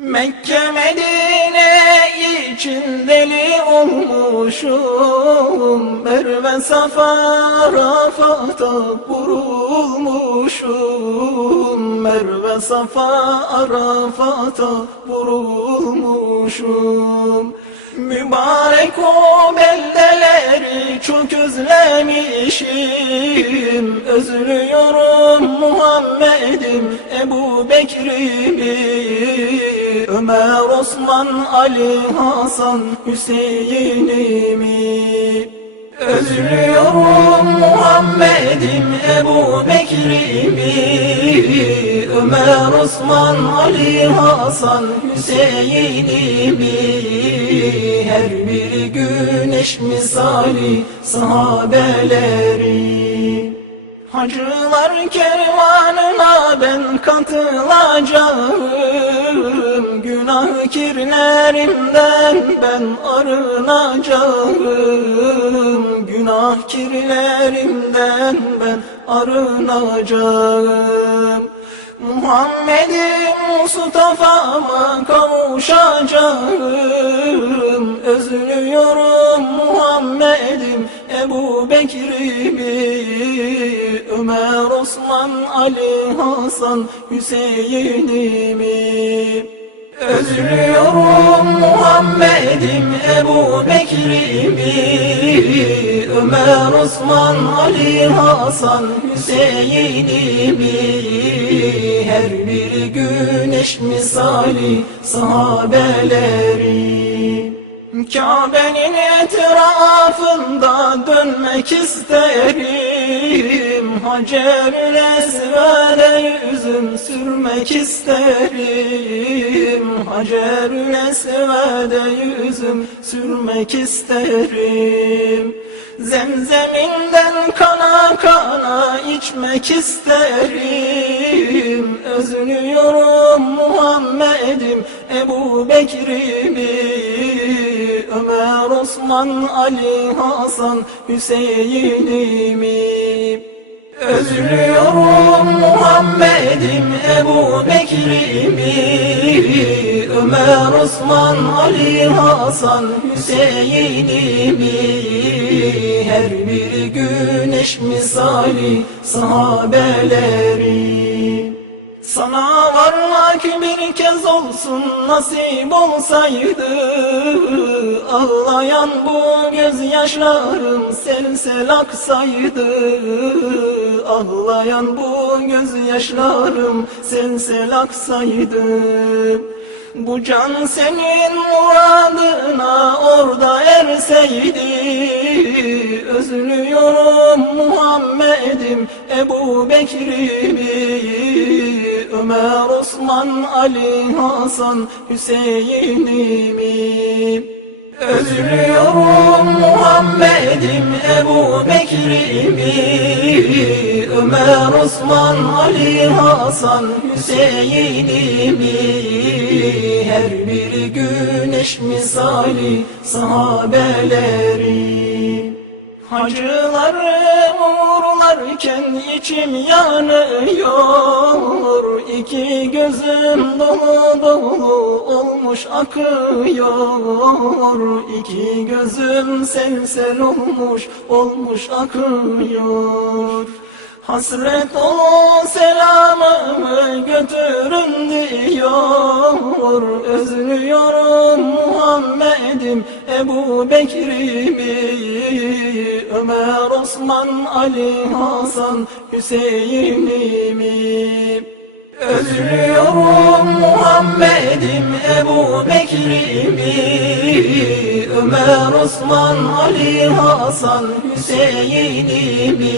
Mekke Medine için deli olmuşum? Merve Safa Arafat'a vurulmuşum. Merve Safa Arafat'a vurulmuşum. Mübarek o beldeleri çok özlemişim. Özlüyorum Muhammed'im Ebu Bekir'imi Ömer, Osman, Ali, Hasan, Hüseyin'imi Özlüyorum Muhammed'im Ebu Bekir'imi Ömer, Osman, Ali, Hasan, Hüseyin'imi Her biri güneş misali sahabeleri. Hacılar kervanına ben katılacağım kirlerimden ben arınacağım. Günah kirlerimden ben arınacağım. Muhammed'im Mustafa'ma kavuşacağım? Özlüyorum Muhammed'im Ebu Bekir'imi Ömer, Osman, Ali, Hasan, Hüseyin'imi Özlüyorum Muhammed'im Ebu Bekir'imi Ömer, Osman, Ali, Hasan, Hüseyin'imi. Her biri güneş misali sahabeleri. Kabe'nin etrafında dönmek isterim. Hacer-ül Esved'e yüzüm sürmek isterim. Hacer-ül Esved'e yüzüm sürmek isterim. Zemzeminden kana kana içmek isterim. Özlüyorum Muhammed'im Ebu Bekir'imi. Ömer, Osman, Ali, Hasan, Hüseyin'imi Özlüyorum Muhammed'im Ebu Bekir'imi Ömer, Osman, Ali, Hasan, Hüseyin'imi. Her biri güneş misali sahabeleri. Sana varmak bir kez olsun nasip olsaydı Ağlayan bu gözyaşlarım sel sel aksaydı Ağlayan bu gözyaşlarım sel aksaydı. Bu can senin muradına orada erseydi. Özlüyorum Muhammed'im Ebu Bekir'imi Ömer, Osman, Ali, Hasan, Hüseyin'imi Özlüyorum Muhammed'im Ebu Bekir'imi Ömer, Osman, Ali, Hasan, Hüseyin'imi Her biri güneş misali sahabeleri. Hacıları uğurlarken içim yanıyor İki gözüm dolu dolu olmuş akıyor. İki gözüm sel sel olmuş olmuş akıyor Hasret o selamımı götürün diyor. Özlüyorum Muhammed'im Ebu Bekir'imi. Ömer, Osman, Ali, Hasan, Hüseyin'imi Özlüyorum Muhammed'im Ebu Bekir'imi Ömer, Osman, Ali, Hasan, Hüseyin'imi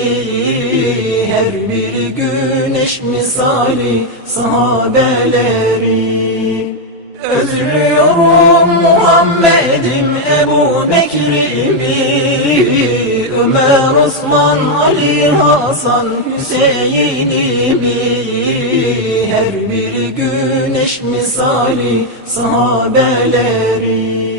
Her biri güneş misali sahabeleri. Özlüyorum Muhammed'im Ebu Bekir'imi Ömer, Osman, Ali, Hasan, Hüseyin'imi Her biri güneş misali sahabeleri